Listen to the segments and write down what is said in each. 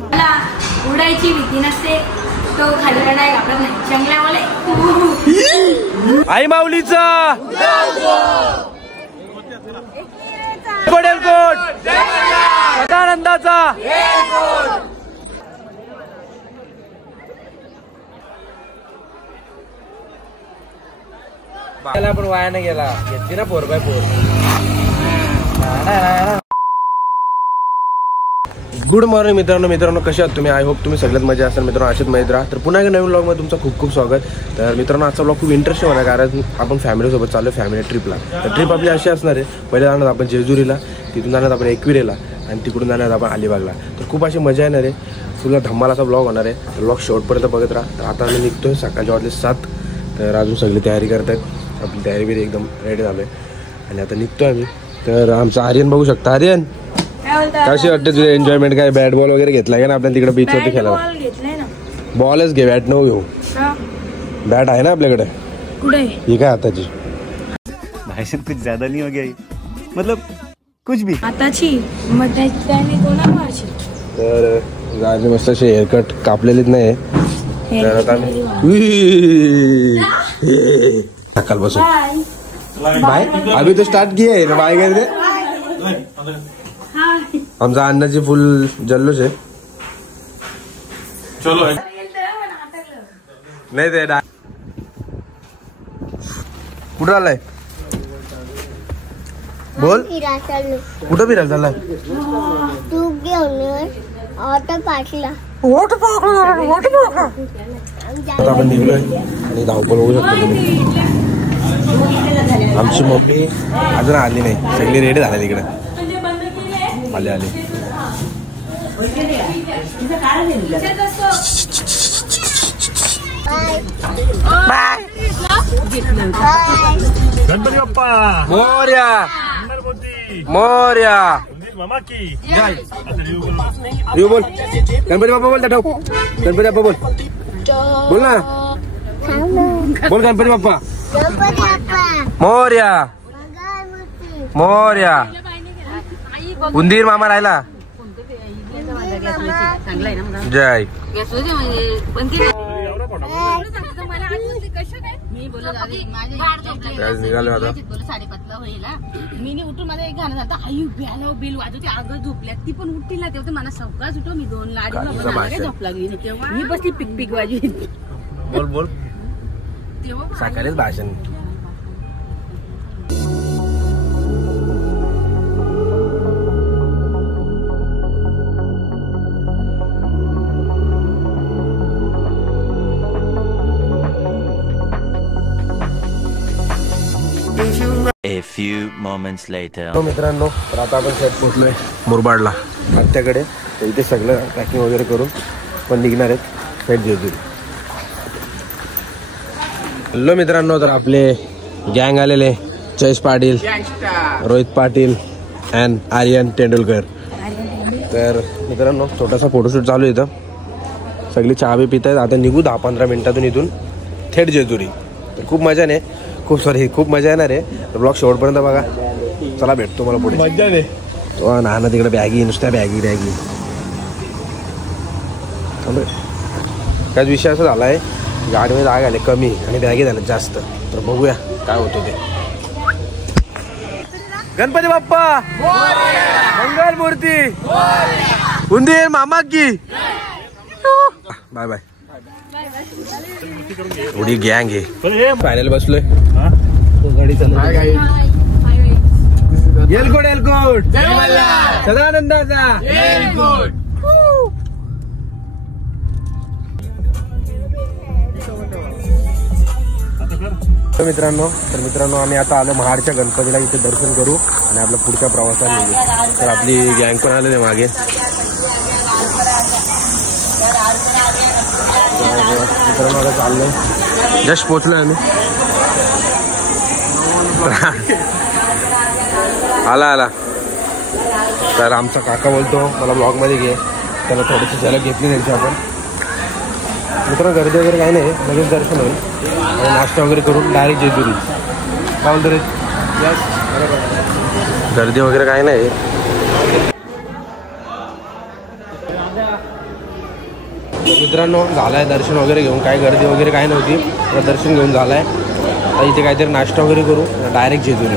मला उडायची भीती नसते, तो खाली नाही घाबरत नाही. चांगल्यावाले आई माऊलीचा पडेल कोट सदानंदाचा. पण वाया नाही गेला, घेतली ना 4x4. गुड मॉर्निंग मित्रांनो कसे आहात तुम्ही? आय होप तुम्ही सगळ्यात मजा असेल मित्रांनो, अशाच मजेत राहा. तर पुन्हा एक नवीन व्लॉगमध्ये तुमचं खूप खूप स्वागत. तर मित्रांनो आजचा व्लॉग खूप इंटरेस्टिंग होणार, कारण आपण फॅमिलीसोबत चाललो फॅमिली ट्रिपला. तर ट्रिप आपली अशी असणार आहे, पहिले जाणार आपण जेजुरीला, तिथून जाणार आपण एकविरेला आणि तिकडून जाणार आपण अलिबागला. तर खूप अशी मजा येणार आहे, फुल धम्मालाचा ब्लॉग होणार आहे. तर ब्लॉग शेवटपर्यंत बघत राहा. तर आता आम्ही निघतोय सकाळच्या वाजले 7. तर अजून सगळी तयारी करत आहेत, आपली तयारी बिरी एकदम रेडी झालो आहे आणि आता निघतोय आम्ही. तर आमचा आर्यन बघू शकता. आर्यन कशी वाटते तुझे एन्जॉयमेंट? काय बॅट बॉल वगैरे घेतला का ना आपल्याला तिकडे बीचवरती खेळायला? बॉलच घे, बॅट नको घेऊ. बॅट आहे ना आपल्याकडे, ही काय आताची? भाषण कुछ ज्यादा नहीं हो गया, मतलब कुछ भी आताची. तर गाडी मस्त अशी हेअरकट कापलेलीच नाही. तर आता सकाळ बसून बाय अभी तो स्टार्ट किया है बाय कर दे. आमचा अन्नाची फुल जल्लोष आहे. चलो नाही ते कुठं आलाय? बोल कुठं फिरायला चाललाय? आता आपण निघलोय आणि धावपळ होऊ शकतो तुम्ही. आमची मम्मी अजून आली नाही, सगळी रेडी झाले तिकडे. आले गणपती बाप्पा मोरया मोरया. रिव बोल, गणपती बाप्पा बोल. ठेव गणपती बाप्पा बोल, बोल ना, बोल गणपती बाप्पा मोरया मोरया. उंदीर मामा राहिला. जय निघालो आता. मी उठून माझा एक गाणं झालं, आई ब्याला बिल वाजवते. अगं झोपल्यात ती पण उठतील ना, तेव्हा मला सगळा सुटो. मी 2 लाडी झोप लागली, मी बसली पिक पिक वाजवी. बोल बोल सकाळीच भाषण. A few moments later. मित्रांनो तर आता आपण सेट पोहोचलोय मुरबाडला आत्याकडे. तर इथे सगळं पॅकिंग वगैरे करून पण निघणार आहेत सेट जेजुरी. हॅलो मित्रांनो, तर आपले गँग आलेले, जयेश पाटील, रोहित पाटील अँड आर्यन तेंडुलकर. तर मित्रांनो छोटासा फोटोशूट चालू आहे इथं. सगळी चहा बी पित आहेत. आता निघू 10-15 मिनिटातून इथून थेट जेजुरी. तर खूप मजा नाही, खूप मजा येणार आहे. ब्लॉग शेवटपर्यंत बघा. चला भेटतो मला पुढे. मजा नाही तो ना तिकडे बॅगी, नुसत्या बॅगी. त्याच विषय असा झाला आहे, गाडीमध्ये जाग आले कमी आणि बॅगी झाल्या जास्त. तर बघूया काय होतं ते. गणपती बाप्पा मंगल मूर्ती उंदीर मामा की बाय बाय. एवढी गँग आहे. फायनल बसलोय गाडी चालू. एलकोट सदानंदाचा. मित्रांनो आम्ही आता आलो महाडच्या गणपतीला. इथे दर्शन करू आणि आपल्या पुढच्या प्रवासाला निघू. तर आपली गँग पण आलेली मागे. मित्रांनो आता चाललोय, जस्ट पोचलोय आम्ही. आला तर आमचा काका बोलतो मला ब्लॉगमध्ये घे. त्याला थोडीशी झलक घेतली त्यांची आपण. मित्रांनो गर्दी वगैरे काही नाही, लगेच दर्शन होईल आणि नाश्ता वगैरे करून डायरेक्ट जेजुरी. काय बोलतो रे? गर्दी वगैरे काही नाही, मित्रांनो झालाय दर्शन वगैरे घेऊन, काय गर्दी वगैरे काय नव्हती, तर दर्शन घेऊन झालाय. आता इथे काहीतरी नाश्ता वगैरे करू, डायरेक्ट जेजुरी.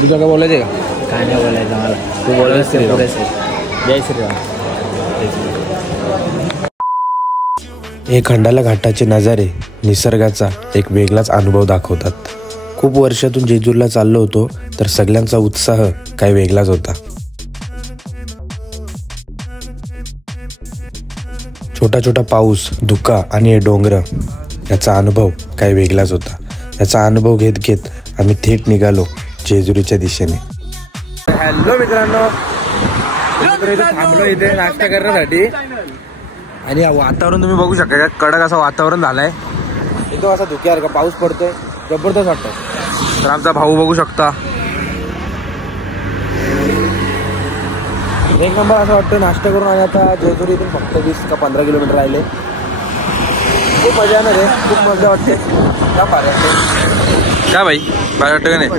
तुझं काय बोलायचं का? काय नाही बोलायचं मला. तू बोलायचं श्रीराम. जय श्रीराम. हे खंडाला घाटाचे नजारे निसर्गाचा एक वेगळाच अनुभव दाखवतात. खूप वर्षातून जेजूरला चाललो होतो, तर सगळ्यांचा उत्साह काही वेगळाच होता. छोटा छोटा पाऊस, धुका आणि हे डोंगर, याचा अनुभव काही वेगळाच होता. याचा अनुभव घेत घेत आम्ही थेट निघालो जेजुरीच्या दिशेने. हॅलो मित्रांनो, थांबलो इथे नाश्ता करण्यासाठी. आणि वातावरण तुम्ही बघू शकता का, कडक असं वातावरण झालंय. इथं असा धुक्यावर का पाऊस पडतोय, जबरदस्त वाटतं. तर आमचा भाऊ बघू शकता, एक नंबर असं वाटतं. नाश्ता करून आणि आता जेजुरीतून फक्त 20 का 15 किलोमीटर राहिले. खूप मजा येणार आहे, खूप मजा वाटते. क्या भारी वाटते का भाई? भारी वाटतं का नाही?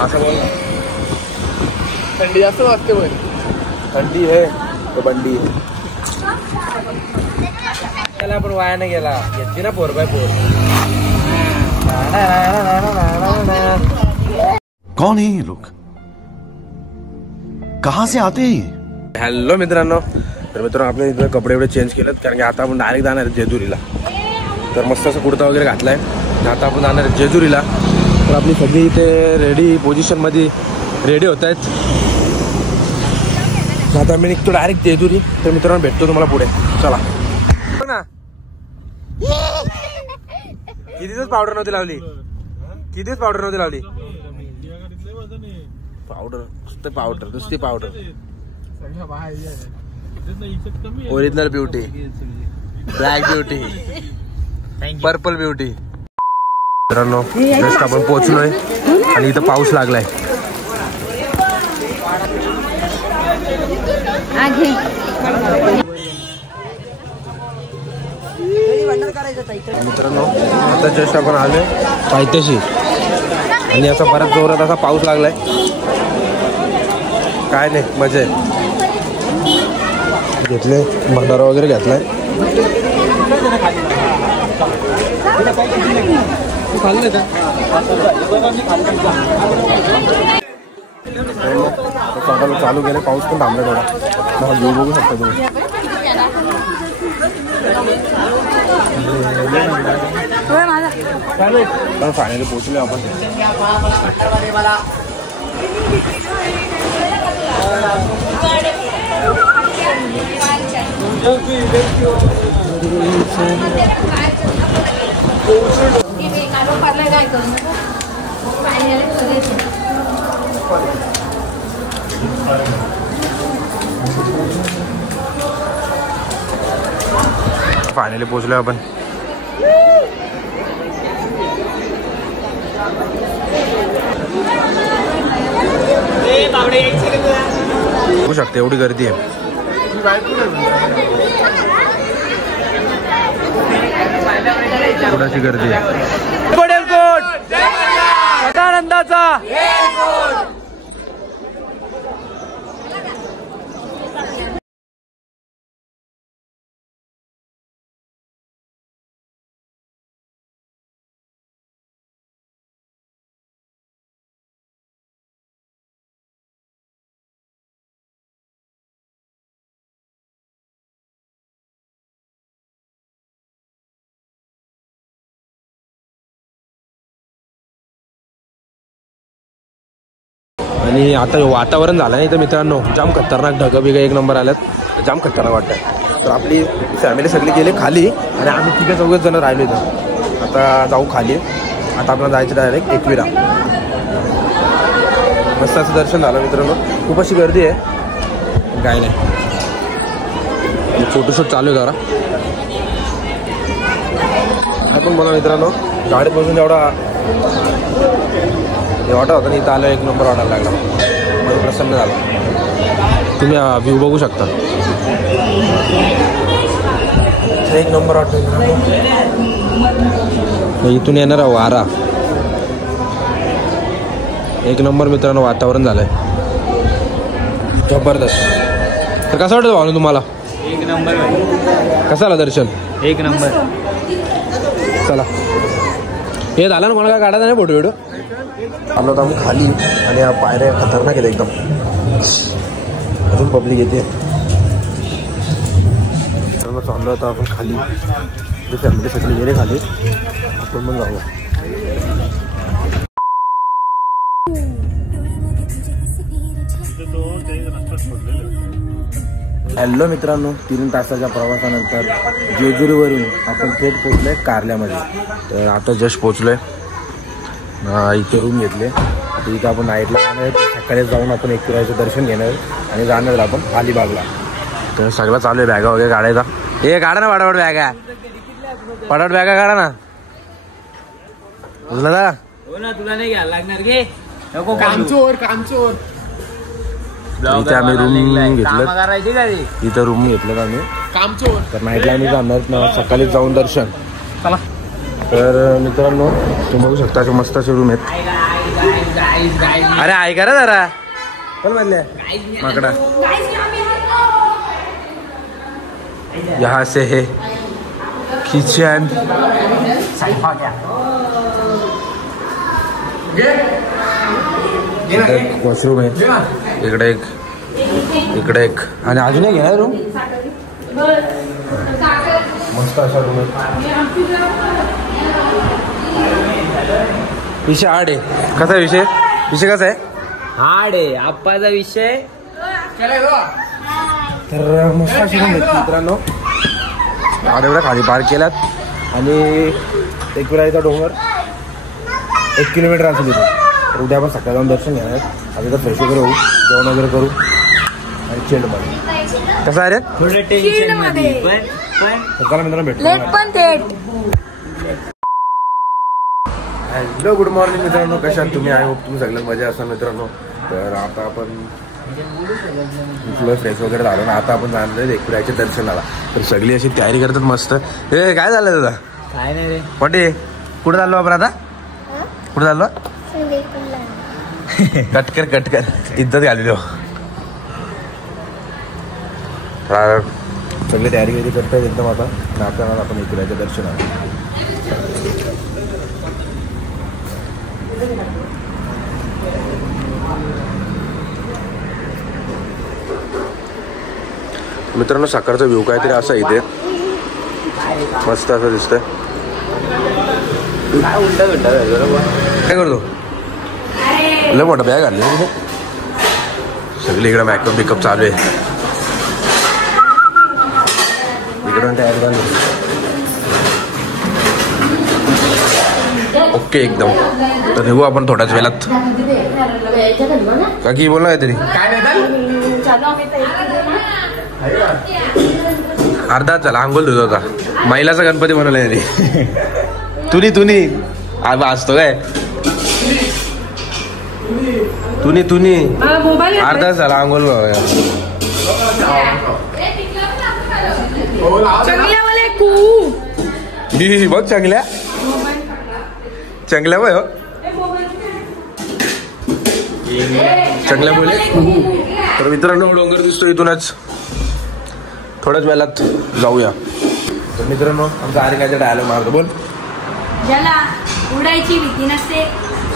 असं बोल. थंडी जास्त वाटते भाई. थंडी आहे तो बंडी आहे. त्याला पण वाया नाही गेला, घेतली ना 4x4. कौन है ये लोग, कहाँ से आते हैं? हॅलो मित्रांनो, तर मित्रांनो आपल्या इथं कपडे एवढे चेंज केलेत, कारण की आता आपण डायरेक्ट जाणार आहे जेजुरीला. तर मस्त असं कुर्ता वगैरे घातलाय. आता आपण जाणार आहे जेजुरीला. तर आपली सगळी इथे रेडी पोझिशनमध्ये रेडी होत आहेत. आता मी निघतो डायरेक्ट जेजुरी. तर मित्रांनो भेटतो तुम्हाला पुढे, चला. ना किती दिवस पावडर नव्हती लावली, किती दिवस पावडर नव्हती लावली. पावडर नुसतं पावडर, नुसती powder. Original beauty, black beauty, purple beauty. मित्रांनो जस्ट आपण पोहोचलोय आणि इथं पाऊस लागलाय. मित्रांनो आता जस्ट आपण आलोय पायथ्याशी आणि असा बराच जोरात असा पाऊस लागलाय. काय नाही, मजा आहे. घेतले भंडारा वगैरे घेतलाय. चालू केलं, पाऊस पण थांबला थोडा. व्ह्यू बघू शकता तुम्ही. फायनली पोहोचलो आपण. फायनली पोहोचलो आपण. बघू शकते एवढी गर्दी आहे. थोडाशी गर्दी आहे. सदानंदाचा आणि आता वातावरण झालं नाही तर मित्रांनो जाम खतरनाक ढगं बिगं एक नंबर आल्यात. जाम खतरनाक वाटतंय. तर आपली फॅमिली सगळी गेली खाली आणि आम्ही 3-4 जण राहिलो इथं. आता जाऊ खाली. आता आपल्याला जायचं डायरेक्ट एकविरा. मस्त असं दर्शन झालं मित्रांनो. खूप अशी गर्दी आहे, काय नाही. फोटोशूट चालू आहे जरा. आपण बघा मित्रांनो गाडीत बसून एवढा वाटा होता आणि इथं आलं एक नंबर वाटायला लागला. मला प्रसन्न झाला. तुम्ही व्ह्यू बघू शकता, एक नंबर वाटतो. इथून येणार वारा एक नंबर मित्रांनो वातावरण झालंय जबरदस्त. तर कसं वाटतं भावना तुम्हाला? एक नंबर. कसं आलं दर्शन? एक नंबर. चला हे झालं ना, मला काय काढायचं नाही फोटो व्हिडिओ. आलो तर आम्ही खाली आणि या पायऱ्या खतरनाक आहेत एकदम. अजून पब्लिक येते. चाललो होता आपण खाली, फॅमिली सगळे गेले खाली, आपण पण जाऊया. हॅलो मित्रांनो, 3 तासाच्या प्रवासानंतर जेजुरीवरून आपण थेट पोचलोय कारल्यामध्ये. तर आता जस्ट पोचलोय. इथे रूम घेतले. आता इथं आपण नाईटला जाणार आहे. सकाळी जाऊन आपण एकविरायचं दर्शन घेणार आणि जाणार आपण अलिबागला. तर सगळं चालू आहे बॅगा वगैरे काढायचा. हे काढा ना पटापट बॅगा, पटापट बॅगा काढा ना. तुला ना तुला नाही घ्यायला लागणार घे. कामचोर. इथे आम्ही रूम घेतलं. इथं रूम घेतलं आम्ही कामचोर. तर नाईटला आम्ही जाणार ना, सकाळीच जाऊन दर्शन. चला. तर मित्रांनो तुम्ही बघू शकता मस्त असे रूम आहेत. अरे ऐका रे जरा, पण म्हणले माकडा. यहाँ से है किचन. वॉशरूम आहे इकडे एक, इकडे एक आणि अजून एक आहे रूम. मस्त असा रूम आहे. विषय हार्ड आहे. कसा आहे विषय? विषय कसा आहे? हार्ड आहे आप्पाचा विषय. तर मस्त अशी रूम आहेत मित्रांनो. एवढ्या खाली पार्क केल्यात आणि एकविराईचा डोंगर 1 किलोमीटर असेल इथे. तर उद्या आपण सकाळी जाऊन दर्शन घेणार. आधी तर फ्रेश वगैरे होऊ, जेवण वगैरे करू आणि चिल्ड मध्ये. कसं आहे रे? थोडं टेन्शन मध्ये पण सकाळला मित्रांनो भेटतो. हॅलो गुड मॉर्निंग मित्रांनो, कशा आहात तुम्ही? आय होप तुम्ही सगळ्यात मजा असाल मित्रांनो. तर आता आपण फ्रेश वगैरे झालो ना, आता आपण जाणार एकविरायच्या दर्शनाला. तर सगळी अशी तयारी करतात मस्त. हे काय झालं दादा? काय नाही रे. पटे कुठं चाललो आपण आता? कुठं चाललो? कटकर इज्जत घाललो. सगळी तयारी वगैरे करतात एकदम. आता नाचताना आपण एकविरायच्या दर्शनाला. मित्रांनो सकाळचा व्ह्यू काहीतरी असा इथे मस्त असं दिसतंय. काय करतो? लय मोठा बॅग आणले सगळी. इकडे मेकअप बिकअप चालू आहे. इकडून तयारी चालू. ओके एकदम. तर निघू आपण थोड्याच वेळात. काकी बोल ना काहीतरी. अर्धा चला आंघोळ धुत होता. महिलाचा गणपती बनवला तरी तुनी असतो काय? तुनी अर्धा झाला आंघोळ. बघ चांगल्या बघ चांगल्या बोले. तर मित्रांनो डोंगर दिसतो इथूनच. थोड्याच वेळात जाऊया. तर मित्रांनो आमचा आरे काय डायलॉग मारतो. बोल. ज्याला उडायची भीती नसते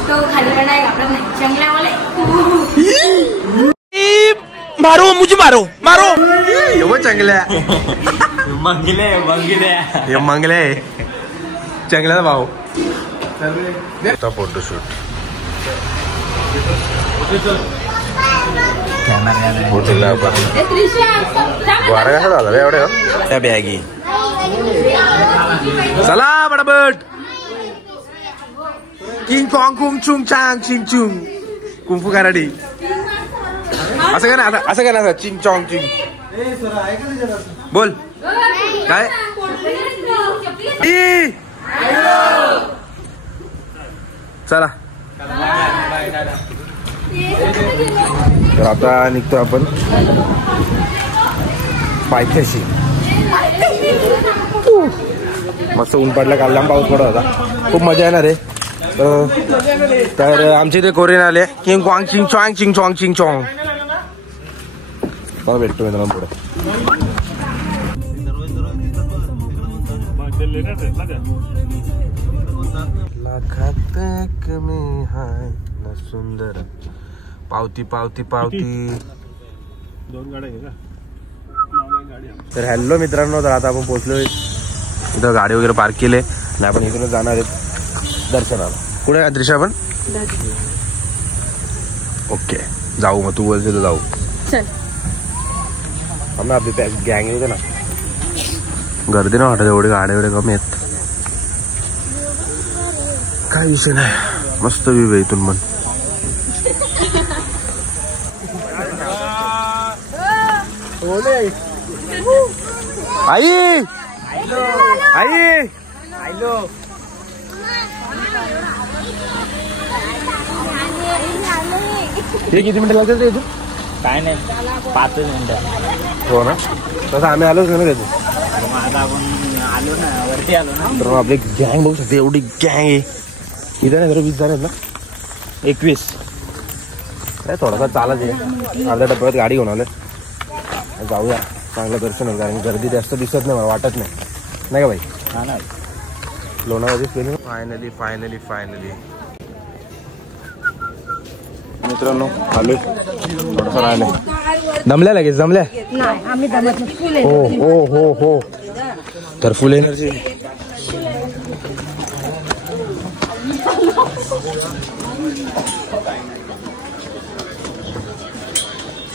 तो खाली नाही घाबरत नाही. चांगल्या बोले मारो मुझे मारो एवढं चांगल्या मंगले चांगल्या भाऊ. फोटोशूट वारा कसा झाला रे एवढ्या त्या बॅगी. चला बडबट. किंग कॉंग कुंग चुंग चांग चिंग चुंग कुंफू कराडी. असं काय ना, असं काय ना, चिंग चॉंग चिंग बोल. काय चला. तर आता निघतो आपण पायथ्याशी. मस्त ऊन पडला, काल लांब पाऊस पडत होता. खूप मजा येणार आहे. तर आमचे इथे कोरियन आले किंग क्वांग चिंग चॉंग चिंग चॉंग चिंग चॉंग. भेटतो मित्रांनो पुढे. सुंदर पावती पावती पावती. तर हॅलो मित्रांनो, तर आता आपण पोहोचलोय इथं. गाडी वगैरे पार्क केले आणि आपण इथूनच जाणार आहेत दर्शनाला. कुठे दृश्य आपण ओके जाऊ. मग तू बोलते तर जाऊ. आम्ही आपली गँग येते ना, गर्दी नाही वाटत एवढी, गाड्या एवढे कमी आहेत. काय विषय नाही, मस्त व्ह्यू आहे इथून पण. आई आई हे किती मिनिटं लागतात इथून? काय नाही 5 मिनिटं. हो ना, तसं आम्ही आलोच नाही ना कधी. आता आपण आलो ना, वरती आलो ना. तर आपली गँग बघू शकते, एवढी गँग आहे इथे. नाही जरा 20 जण आहेत ना, 21. काय थोडासा चालत आहे, अर्ध्या टप्प्यात गाडी घेऊन आले. जाऊया, चांगलं दर्शन होईल. कारण गर्दी जास्त दिसत नाही, मला वाटत नाही का भाई? हा ना, लोणावळ्याची केली. फायनली फायनली फायनली मित्रांनो आलोय. थोडंसं राहिलंय. दमल्या लगेच जमल्या. हो हो हो हो. तर फुल एनर्जी.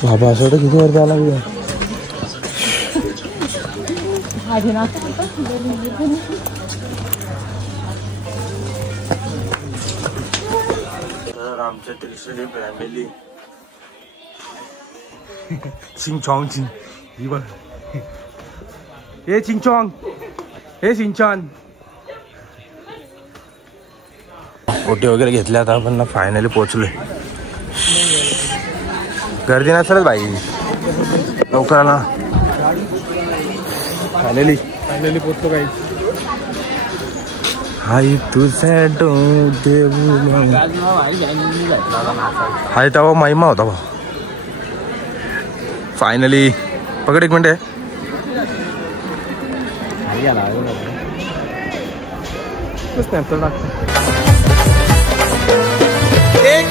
बाबा असं वाटतं किती वर जायला लागलं. तर आमच्या त्रिशूली फॅमिली चिंग चॉंग चिंग. ही बघ, हे चिंग चॉंग, हे सिंचॉन. ओटी वगैरे घेतल्या. आता आपण फायनली पोहोचलोय. गर्दी नसेलच भाई, लवकर आला. फायनली पोहोचलो काही. हाय तुझ्या हाय तेव्हा महिमा होता भाऊ. फायनली पकड एक मिनिट.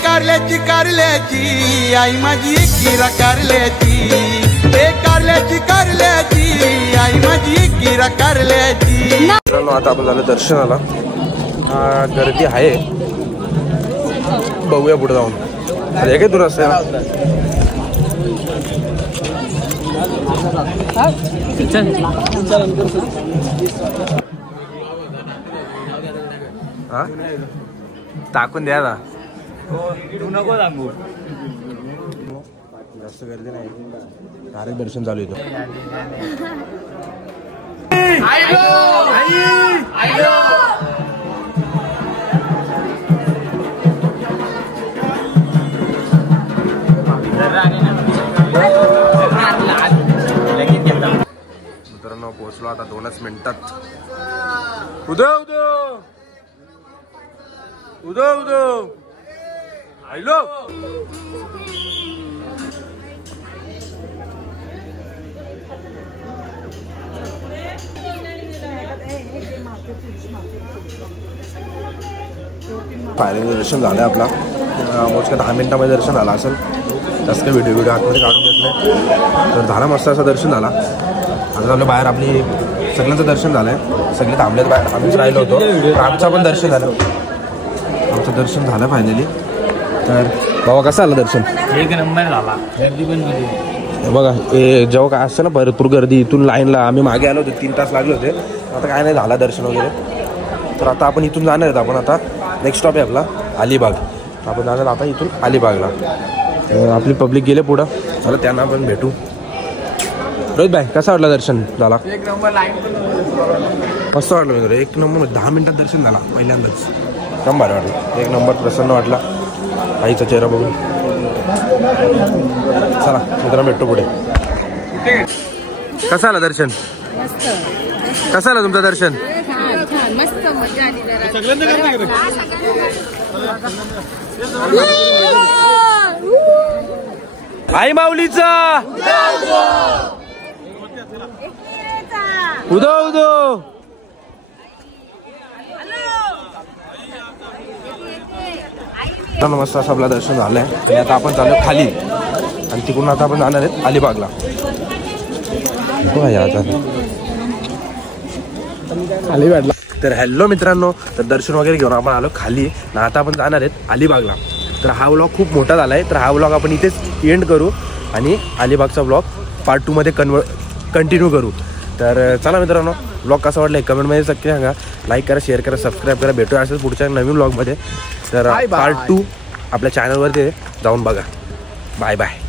कारल्याची कारल्याची आई माझी एकीरा कारल्याची. कारल्याची कारल्याची आई माझी एकीरा कारल्याची. आता आपण झालं दर्शनाला. गर्दी आहे, बघूया पुढे जाऊन. अरे काय दूर असते ना. टाकून द्या ना, तू नको सांगू. जास्त गर्दी नाही, डायरेक्ट दर्शन चालू येतो. मित्रांनो पोहोचलो आता 2च मिनिटात. उदो उदो उदो उदो हॅलो. फायनली दर्शन झालं आपला. ऑलमोस्ट 10 मिनिटामध्ये दर्शन झालं असेल. जास्त काही व्हिडिओ आतमध्ये काढून देत नाही. तर झाला मस्त असं दर्शन झाला. आता आपल्या बाहेर आपली सगळ्यांचं दर्शन झालं आहे. सगळे थांबलेत बाहेर, आम्हीच राहिलो होतो. आमचं पण दर्शन झालं. आमचं दर्शन झालं फायनली. तर बाबा कसं आलं दर्शन? 1 नंबर झाला. गर्दी पण होती बघा. हे जेव्हा काय असतं ना भरपूर गर्दी, इथून लाईनला आम्ही मागे आलो होतो. 3 तास लागले होते. आता काय नाही झाला दर्शन वगैरे. तर आता आपण इथून जाणार आहेत. आपण आता नेक्स्ट स्टॉप आहे आपला अलिबाग. आपण जाणार आता इथून अलिबागला. आपली पब्लिक गेले पुढं. चला त्यांना आपण भेटू. रोहित भाई कसं वाटलं दर्शन? झाला 1 नंबर. लाईन मस्त वाटलं मित्र. 1 नंबर. 10 मिनिटात दर्शन झाला पहिल्यांदाच. एकदम भारी वाटलं. 1 नंबर. प्रसन्न वाटला आईचा चेहरा बघून. चला मित्रांनो भेटतो पुढे. कसं आलं दर्शन? कसं आलं तुमचं दर्शन? मस्त मजा आली. आई माऊलीचा उदो उदो. मस्त असं आपलं दर्शन झालंय आणि आता आपण चालू खाली आणि तिकडून आता आपण जाणार आहेत अलिबागला. अलिबागला. तर हॅलो मित्रांनो, तर दर्शन वगैरे घेऊन आपण आलो खाली आणि आता आपण जाणार आहेत अलिबागला. तर हा व्लॉग खूप मोठा झाला आहे, तर हा व्लॉग आपण इथेच एंड करू आणि अलिबागचा व्लॉग पार्ट 2 मध्ये कंटिन्यू करू. तर चला मित्रांनो, व्लॉग कसा वाटला कमेंटमध्ये नक्की सांगा. लाईक करा, शेअर करा, सबस्क्राईब करा. भेटूया असंच पुढच्या नवीन व्लॉगमध्ये. तर पार्ट 2 आपल्या चॅनलवरती जाऊन बघा. Bye bye.